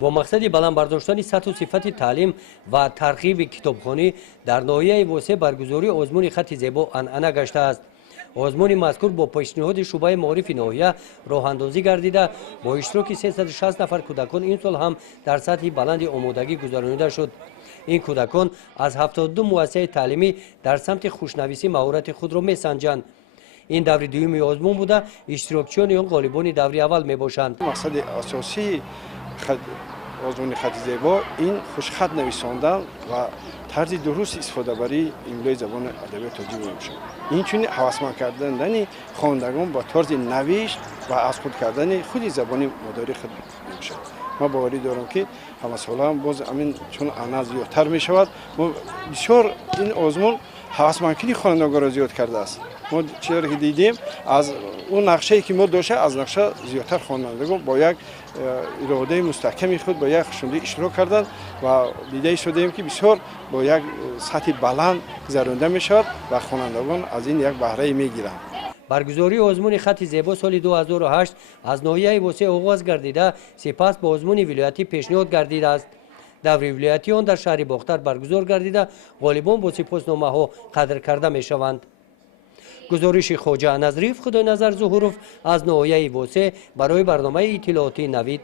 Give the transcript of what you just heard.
با مقصد بلند برداشتن سطح و صفت تعلیم و ترغیب کتابخوانی در ناحیه واسع برگزاری آزمون خط زیبا عنعنه گشته است. آزمون مذکور با پیشنهاد شعبه معارف ناحیه راه اندازی گردیده با اشتراک 360 نفر کودکان این سال هم در سطح بلند آمادگی گذرانیده شد. این کودکان از 72 مؤسسه تعلیمی در سمت خوشنویسی مهارت خود را میسنجند. این دوره دوم آزمون بوده، اشتراکچیان آن غالبان دوره اول می باشند. مقصد اساسی آزمون خط زیبا این خوشخط نویساندن و طرز درست استفاده بری املای زبان ادبیات تاجیک میشه. این چون هوسمند کردن خوانندگان با طرز نوشت و از خود کردن خود زبان مادری خود میشه. ما باوری دارم که همه سال هم باز همین چون انا زیادتر می شود ما بسیار این آزمون هوسمندی خوانندگان را زیاد کرده است. ما چیزی که دیدیم از اون نقشه‌ای که ما داشته از نقشه زیادتر خوانندگان با یک اراده مستحکمی خود با یک خشونده اشتراک کردند و دیده شدیم که بسیار با یک سطح بلند گذرانده می شود و خوانندگان از این یک بهره می گیرند. برگزاری آزمون خط زیبا سال 2008 از ناحیه واسع آغاز گردیده، سپس به آزمون ولایتی پیشنهاد گردیده است. دوره ولایتی آن در شهر باختر برگزار گردیده، غالبان با سپاسنامه ها قدر کرده می شوند. گزارش خواجه نظریف خدای نظر ظهورов از ناحیه واسع برای برنامه اطلاعاتی نوید.